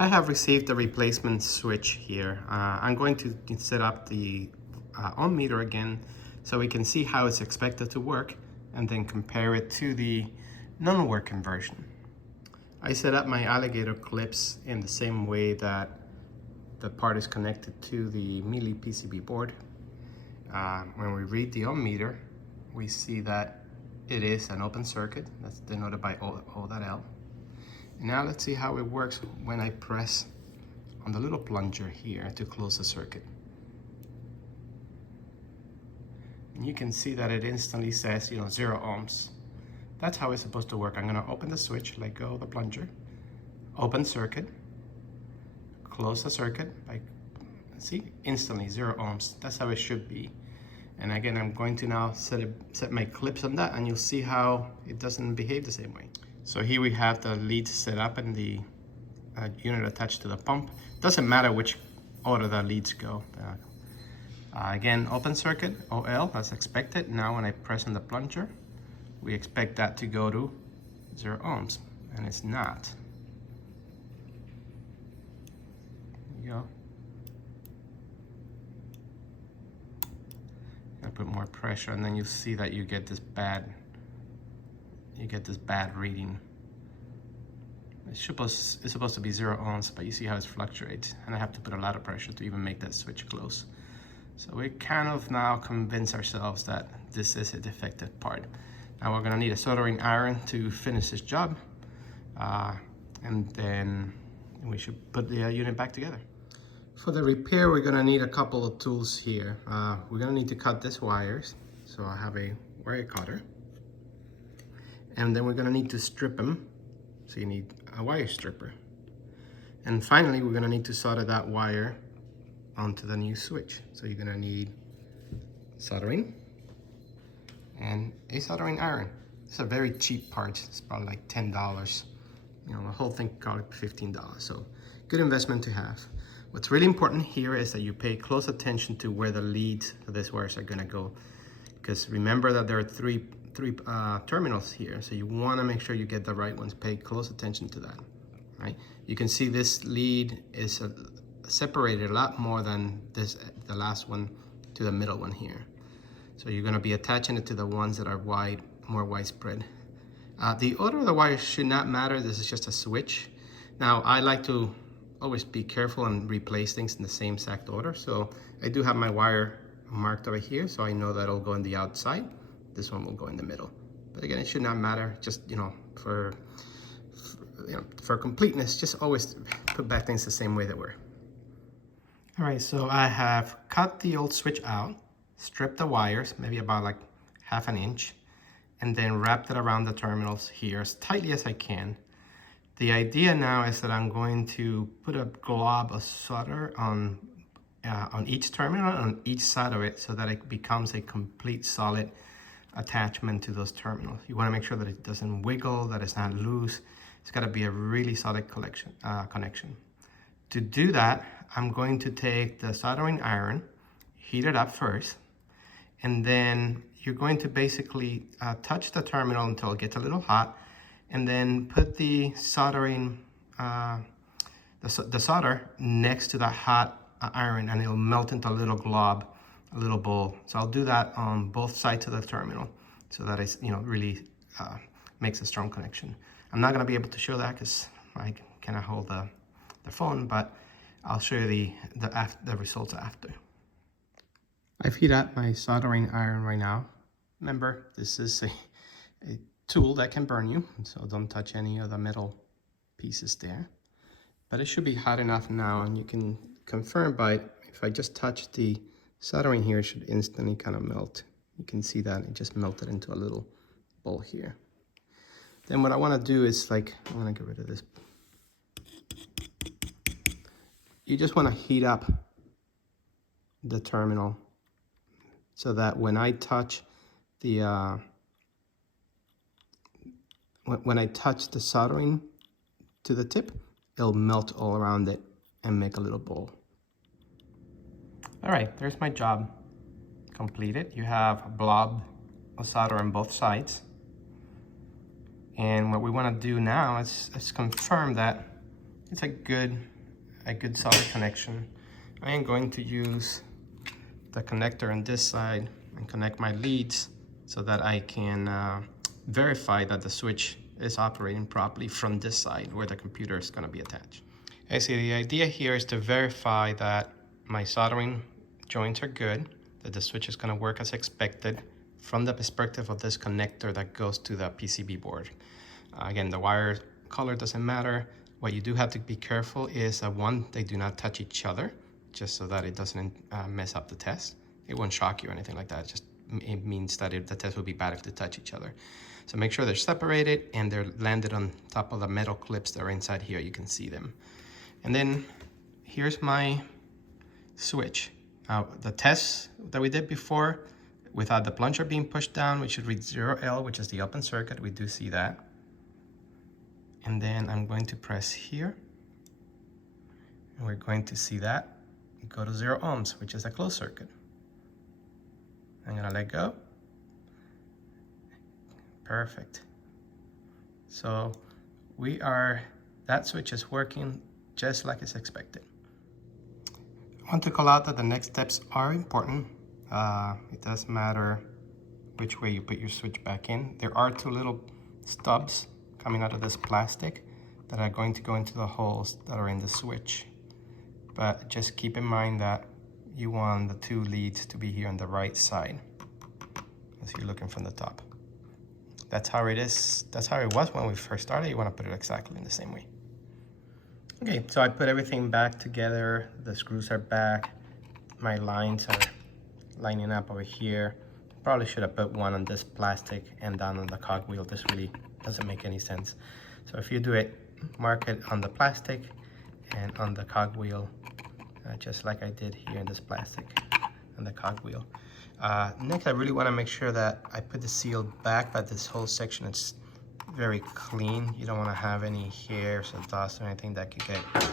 I have received a replacement switch here. I'm going to set up the ohm meter again so we can see how it's expected to work and then compare it to the non-working version. I set up my alligator clips in the same way that the part is connected to the Miele PCB board. When we read the ohm meter, we see that it is an open circuit. That's denoted by O.L. Now let's see how it works when I press on the little plunger here to close the circuit. And you can see that it instantly says, 0 ohms. That's how it's supposed to work. I'm gonna open the switch, let go of the plunger, open circuit, close the circuit, see, instantly 0 ohms. That's how it should be. And again, I'm going to now set my clips on that, and you'll see how it doesn't behave the same way. So here we have the leads set up and the unit attached to the pump. Doesn't matter which order the leads go. Again, open circuit, OL, as expected. Now when I press on the plunger, we expect that to go to 0 ohms, and it's not. There you go. I put more pressure, and then you see that you get this bad reading. It's supposed to be 0 ohms, but you see how it fluctuates, and I have to put a lot of pressure to even make that switch close. So we kind of now convince ourselves that this is a defective part. Now we're gonna need a soldering iron to finish this job, and then we should put the unit back together. For the repair, we're gonna need a couple of tools here. We're gonna need to cut these wires. So I have a wire cutter. And then we're gonna need to strip them. So you need a wire stripper. And finally, we're gonna need to solder that wire onto the new switch. So you're gonna need soldering and a soldering iron. It's a very cheap part. It's probably like $10. The whole thing cost $15. So good investment to have. What's really important here is that you pay close attention to where the leads for these wires are gonna go. Because remember that there are three terminals here, so you wanna make sure you get the right ones. Pay close attention to that, right? You can see this lead is separated a lot more than the last one to the middle one here. So you're gonna be attaching it to the ones that are wide, more widespread. The order of the wires should not matter. This is just a switch. Now, I like to always be careful and replace things in the same exact order. So I do have my wire marked over here, so I know that it'll go in the outside. This one will go in the middle. But again, it should not matter. Just, for completeness, just always put back things the same way they were. All right, so I have cut the old switch out, stripped the wires, maybe about like 1/2 inch, and then wrapped it around the terminals here as tightly as I can. The idea now is that I'm going to put a glob of solder on each terminal, on each side of it, so that it becomes a complete solid attachment to those terminals. You want to make sure that it doesn't wiggle, that it's not loose. It's got to be a really solid connection. To do that, I'm going to take the soldering iron, heat it up first, and then you're going to basically touch the terminal until it gets a little hot, and then put the soldering, the solder next to that hot iron, and it'll melt into a little glob, a little ball. So I'll do that on both sides of the terminal so that it really makes a strong connection. I'm not gonna be able to show that because I cannot hold the phone, but I'll show you the results after. I've heated up my soldering iron right now. Remember, this is a tool that can burn you, so don't touch any of the metal pieces there. But it should be hot enough now, and you can confirm by, if I just touch the soldering here, it should instantly kind of melt. You can see that it just melted into a little bowl here. Then what I want to do is, I want to get rid of this. You just want to heat up the terminal so that when I touch the when I touch the soldering to the tip, it'll melt all around it and make a little bowl. All right, there's my job completed. You have a blob of solder on both sides. And what we want to do now is confirm that it's a good solid connection. I am going to use the connector on this side and connect my leads so that I can verify that the switch is operating properly from this side where the computer is going to be attached. I see the idea here is to verify that my soldering joints are good, that the switch is going to work as expected from the perspective of this connector that goes to the PCB board. Again, the wire color doesn't matter. What you do have to be careful is one, they do not touch each other, just so that it doesn't mess up the test. It won't shock you or anything like that. It means that the test will be bad if they touch each other. So make sure they're separated and they're landed on top of the metal clips that are inside here. You can see them. And then here's my switch. The test that we did before, without the plunger being pushed down, we should read 0L, which is the open circuit. We do see that. And then I'm going to press here. And we're going to see that go to 0 ohms, which is a closed circuit. I'm gonna let go. Perfect. So that switch is working just like it's expected. I want to call out that the next steps are important. It does matter which way you put your switch back in. There are two little stubs coming out of this plastic that are going to go into the holes that are in the switch. But just keep in mind that you want the two leads to be here on the right side as you're looking from the top. That's how it is. That's how it was when we first started. You want to put it exactly in the same way. Okay, so I put everything back together. The screws are back. My lines are lining up over here. Probably should have put one on this plastic and down on the cogwheel. This really doesn't make any sense. So if you do it, mark it on the plastic and on the cogwheel, just like I did here in this plastic and the cogwheel. Next, I really want to make sure that I put the seal back, but this whole section is very clean. You don't want to have any hairs or dust or anything that could get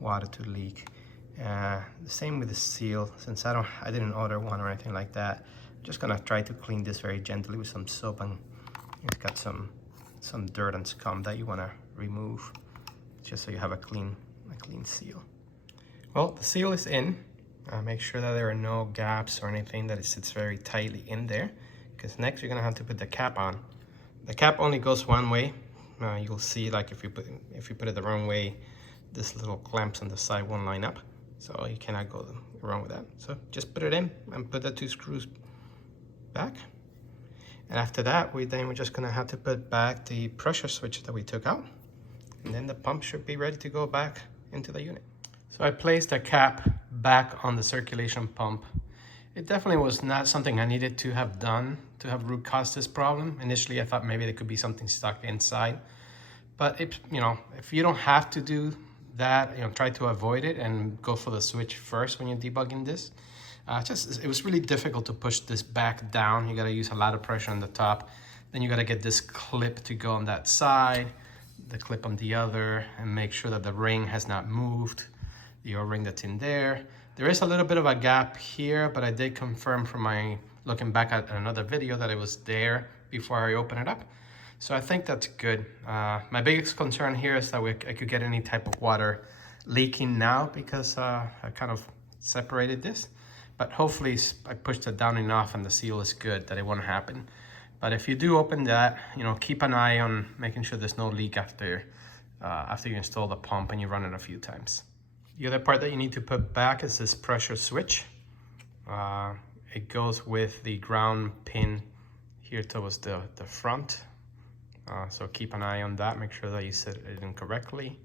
water to leak. The same with the seal. Since I didn't order one or anything like that, I'm just gonna try to clean this very gently with some soap, and it's got some dirt and scum that you want to remove, just so you have a clean seal. Well, the seal is in. Make sure that there are no gaps or anything, that it sits very tightly in there, because next you're gonna have to put the cap on. The cap only goes one way. You'll see, like if you put it the wrong way, this little clamps on the side won't line up, so you cannot go wrong with that. So just put it in and put the two screws back. And after that, we're just gonna have to put back the pressure switch that we took out, and then the pump should be ready to go back into the unit. So I placed the cap back on the circulation pump. It definitely was not something I needed to have done to have root caused this problem. Initially, I thought maybe there could be something stuck inside, but if you don't have to do that, try to avoid it and go for the switch first when you're debugging this. It was really difficult to push this back down. You got to use a lot of pressure on the top. Then you got to get this clip to go on that side, the clip on the other, and make sure that the ring has not moved, the O-ring that's in there. There is a little bit of a gap here, but I did confirm from my looking back at another video that it was there before I open it up. So I think that's good. My biggest concern here is that I could get any type of water leaking now, because I kind of separated this. But hopefully I pushed it down enough and the seal is good that it won't happen. But if you do open that, keep an eye on making sure there's no leak after you install the pump and you run it a few times. The other part that you need to put back is this pressure switch. It goes with the ground pin here towards the front. So keep an eye on that, make sure that you set it in correctly.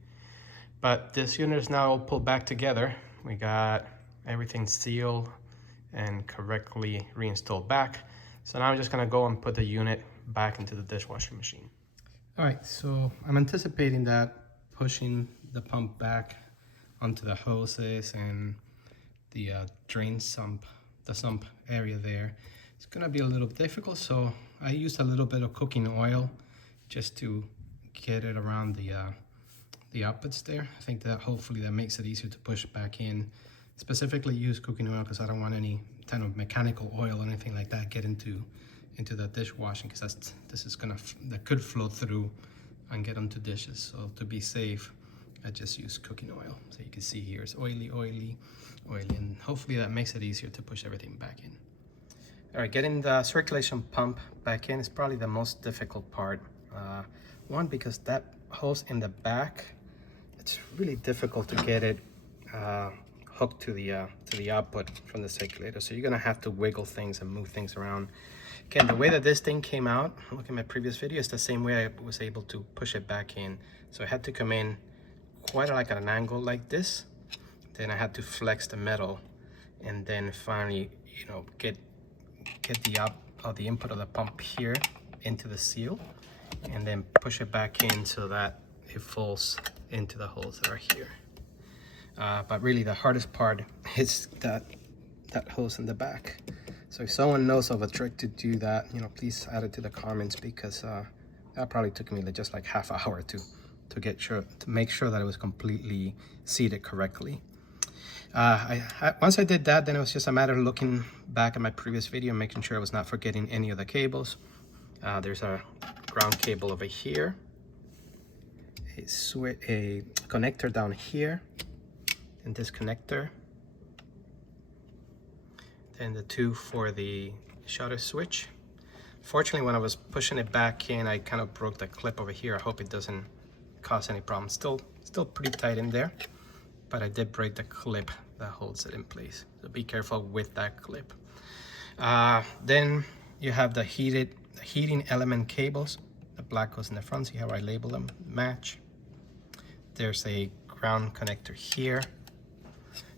But this unit is now all pulled back together. We got everything sealed and correctly reinstalled back. So now I'm just gonna go and put the unit back into the dishwasher machine. All right, so I'm anticipating that pushing the pump back onto the hoses and the drain sump, the sump area there, it's gonna be a little difficult. So I used a little bit of cooking oil just to get it around the outputs there. I think that hopefully that makes it easier to push back in. Specifically use cooking oil because I don't want any kind of mechanical oil or anything like that get into the dishwashing, because that could flow through and get onto dishes. So to be safe, I just use cooking oil. So you can see here it's oily, oily, oily, and hopefully that makes it easier to push everything back in. All right, getting the circulation pump back in is probably the most difficult part. One, because that hose in the back, it's really difficult to get it hooked to the output from the circulator. So you're gonna have to wiggle things and move things around. Again, the way that this thing came out, look at my previous video, is the same way I was able to push it back in. So I had to come in quite like at an angle like this. Then I had to flex the metal, and then finally, you know, get the input of the pump here into the seal, and then push it back in so that it falls into the holes that are here. But really the hardest part is that hose in the back. So if someone knows of a trick to do that, you know, please add it to the comments, because that probably took me just like half an hour to make sure that it was completely seated correctly. Once I did that, then it was just a matter of looking back at my previous video and making sure I was not forgetting any of the cables. There's a ground cable over here, a connector down here, and this connector, and the two for the shutter switch. Fortunately, when I was pushing it back in, I kind of broke the clip over here. I hope it doesn't cause any problems. Still pretty tight in there, but I did break the clip that holds it in place. So be careful with that clip. Then you have the heating element cables. The black goes in the front. See how I label them? Match. There's a ground connector here.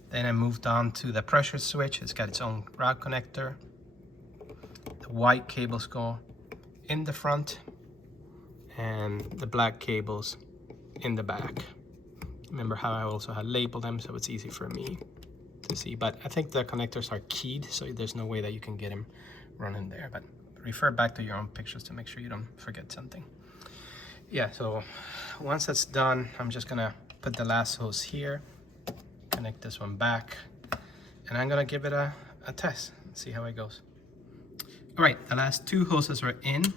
Then I moved on to the pressure switch. It's got its own ground connector. The white cables go in the front, and the black cables in the back. Remember how I also had labeled them, so it's easy for me to see. But I think the connectors are keyed, so there's no way that you can get them running there. But refer back to your own pictures to make sure you don't forget something. Yeah, so once that's done, I'm just gonna put the last hose here, connect this one back, and I'm gonna give it a test and see how it goes. All right, the last two hoses are in.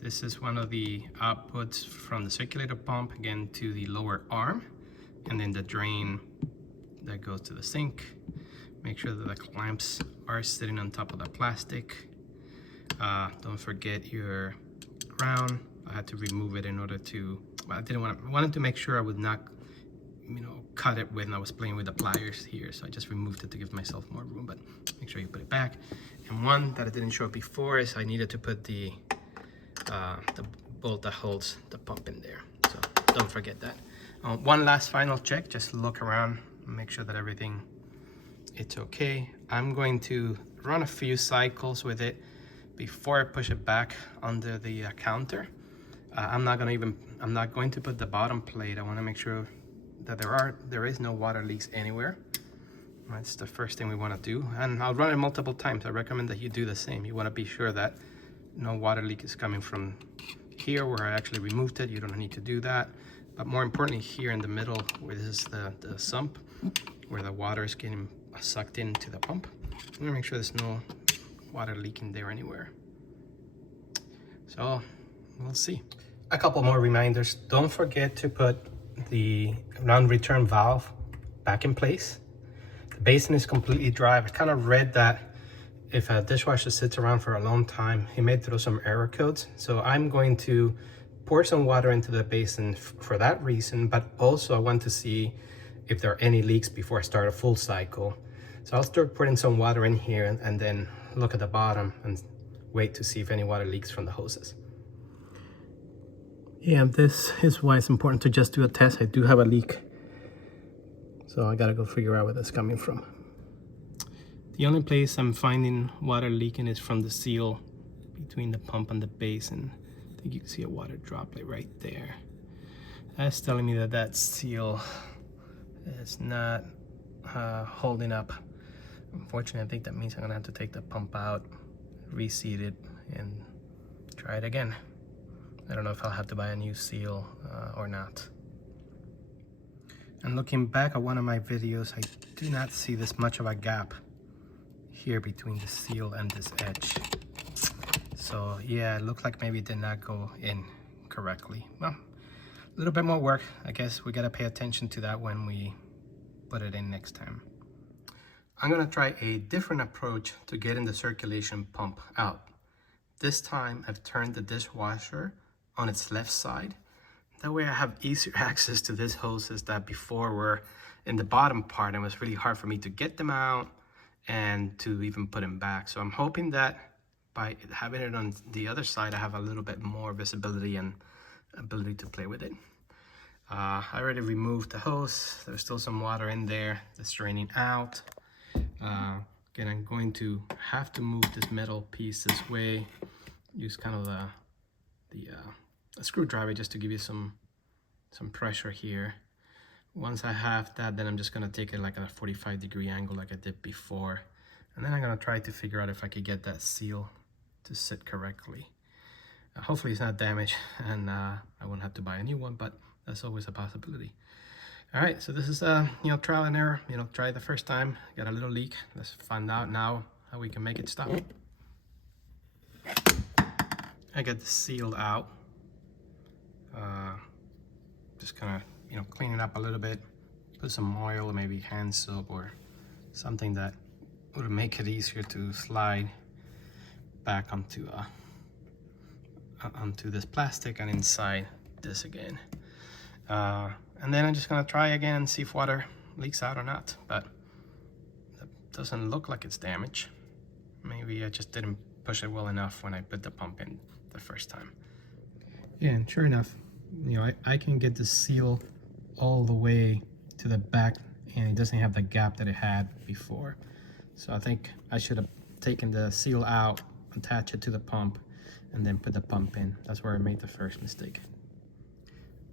This is one of the outputs from the circulator pump, again, to the lower arm, and then the drain that goes to the sink. Make sure that the clamps are sitting on top of the plastic. Don't forget your ground. I had to remove it in order to, well, I wanted to make sure I would not, you know, cut it when I was playing with the pliers here. So I just removed it to give myself more room, but make sure you put it back. And one that I didn't show before is I needed to put the bolt that holds the pump in there. So don't forget that. One last final check, just look around, make sure that everything, it's okay. I'm going to run a few cycles with it before I push it back under the counter. I'm not going to put the bottom plate. I want to make sure that there is no water leaks anywhere. That's the first thing we want to do, and I'll run it multiple times. I recommend that you do the same. You want to be sure that no water leak is coming from here where I actually removed it. You don't need to do that, but more importantly, here in the middle where this is the sump, where the water is getting sucked into the pump, I'm gonna make sure there's no water leaking there anywhere. So we'll see. A couple more reminders. Don't forget to put the round return valve back in place. The basin is completely dry. I kind of read that if a dishwasher sits around for a long time, it may throw some error codes. So I'm going to pour some water into the basin for that reason, but also I want to see if there are any leaks before I start a full cycle. So I'll start putting some water in here and then look at the bottom and wait to see if any water leaks from the hoses. Yeah, this is why it's important to just do a test. I do have a leak, so I gotta go figure out where that's coming from. The only place I'm finding water leaking is from the seal between the pump and the basin. I think you can see a water droplet right there. That's telling me that that seal is not holding up. Unfortunately, I think that means I'm gonna have to take the pump out, reseat it, and try it again. I don't know if I'll have to buy a new seal or not. And looking back at one of my videos, I do not see this much of a gap here between the seal and this edge. So yeah, it looked like maybe it did not go in correctly. Well, A little bit more work. I guess we gotta pay attention to that when we put it in next time. I'm gonna try a different approach to getting the circulation pump out. This time I've turned the dishwasher on its left side. That way I have easier access to these hoses that before were in the bottom part and it was really hard for me to get them out and to even put them back. So I'm hoping that by having it on the other side, I have a little bit more visibility and ability to play with it. I already removed the hose. There's still some water in there that's draining out. Again, I'm going to have to move this metal piece this way. Use kind of a screwdriver just to give you some pressure here. Once I have that, then I'm just gonna take it like at a 45-degree angle like I did before. And then I'm gonna try to figure out if I could get that seal to sit correctly. Hopefully it's not damaged and I won't have to buy a new one, but that's always a possibility. All right, so this is trial and error. Try the first time, got a little leak. Let's find out now how we can make it stop. I got the seal out. Just kind of clean it up a little bit, put some oil or maybe hand soap or something that would make it easier to slide back onto this plastic and inside this again. And then I'm just gonna try again and see if water leaks out or not, but it doesn't look like it's damaged. Maybe I just didn't push it well enough when I put the pump in the first time. Yeah, and sure enough, I can get the seal all the way to the back and it doesn't have the gap that it had before. So I think I should have taken the seal out, attach it to the pump, and then put the pump in. That's where I made the first mistake.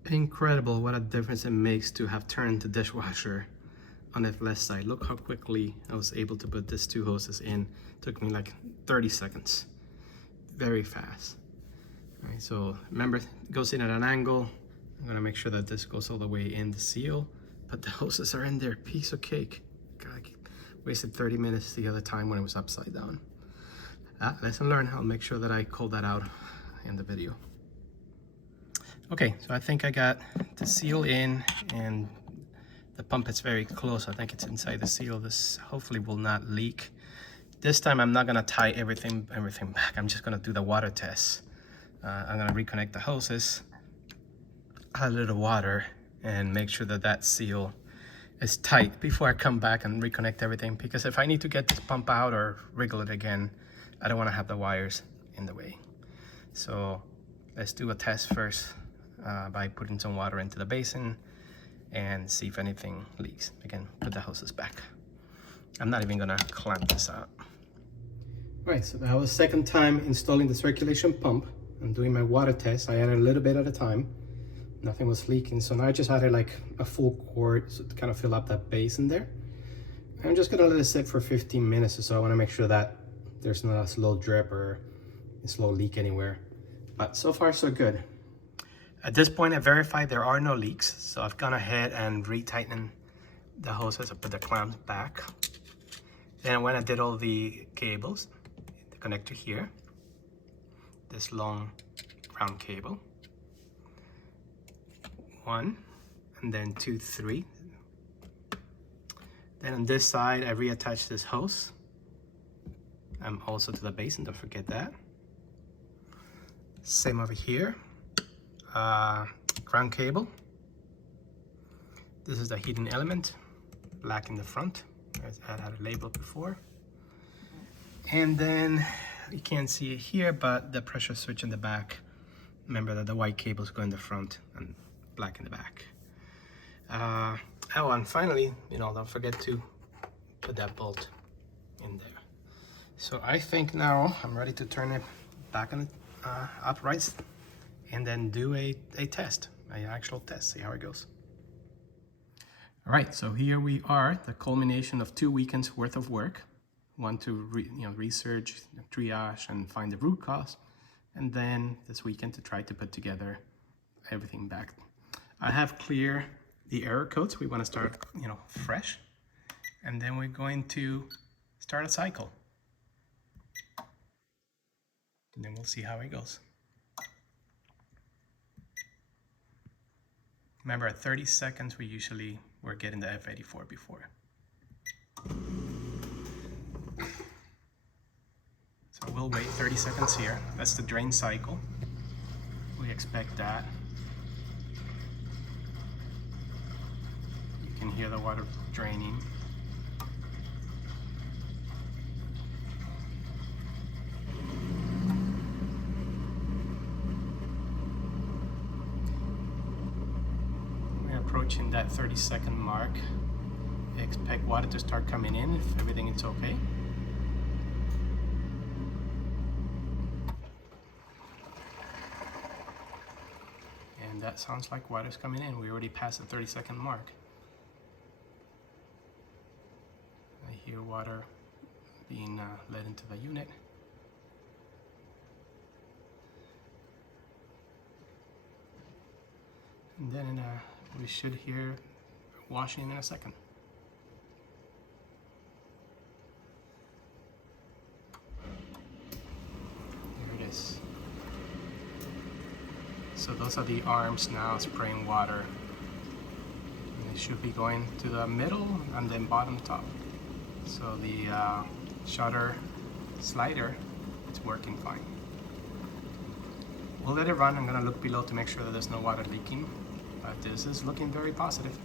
Incredible what a difference it makes to have turned the dishwasher on the left side. Look how quickly I was able to put these two hoses in. It took me like 30 seconds. Very fast. All right, so remember, it goes in at an angle. I'm gonna make sure that this goes all the way in the seal, but the hoses are in there, piece of cake. God, I wasted 30 minutes the other time when it was upside down. Lesson learned. I'll make sure that I call that out in the video. Okay, so I think I got the seal in and the pump is very close. I think it's inside the seal. This hopefully will not leak. This time I'm not gonna tie everything back. I'm just gonna do the water test. I'm gonna reconnect the hoses, add a little water, and make sure that that seal is tight before I come back and reconnect everything. Because if I need to get this pump out or wriggle it again, I don't wanna have the wires in the way. So let's do a test first by putting some water into the basin and see if anything leaks. Again, put the hoses back. I'm not even gonna clamp this out. All right, so that was the second time installing the circulation pump and doing my water test. I added a little bit at a time. Nothing was leaking, so now I just added like a full quart to kind of fill up that basin there. I'm just gonna let it sit for 15 minutes or so. I wanna make sure that there's not a slow drip or a slow leak anywhere. But so far, so good. At this point, I verified there are no leaks, so I've gone ahead and retightened the hoses. I put the clamps back. Then when I did all the cables, the connector here, this long ground cable, 1, and then 2, 3. Then on this side, I reattached this hose. Also to the basin, don't forget that. Same over here. Ground cable. This is the heating element, black in the front. I had a label before. And then you can't see it here, but the pressure switch in the back. Remember that the white cables go in the front and black in the back. Oh, and finally, don't forget to put that bolt in there. So I think now I'm ready to turn it back on upright and then do a test, an actual test, see how it goes. All right, so here we are, the culmination of 2 weekends worth of work. One to research, triage, and find the root cause, and then this weekend to try to put together everything back. I have cleared the error codes. We want to start, fresh, and then we're going to start a cycle, and then we'll see how it goes. Remember, at 30 seconds, we usually were getting the F84 before. So we'll wait 30 seconds here. That's the drain cycle. We expect that. You can hear the water draining. We're approaching that 30-second mark. Expect water to start coming in if everything is okay. And that sounds like water's coming in. We already passed the 30-second mark. I hear water being led into the unit. And then we should hear washing in a second. There it is. So those are the arms now spraying water. And they should be going to the middle and then bottom top. So the shutter slider is working fine. We'll let it run. I'm gonna look below to make sure that there's no water leaking, but this is looking very positive.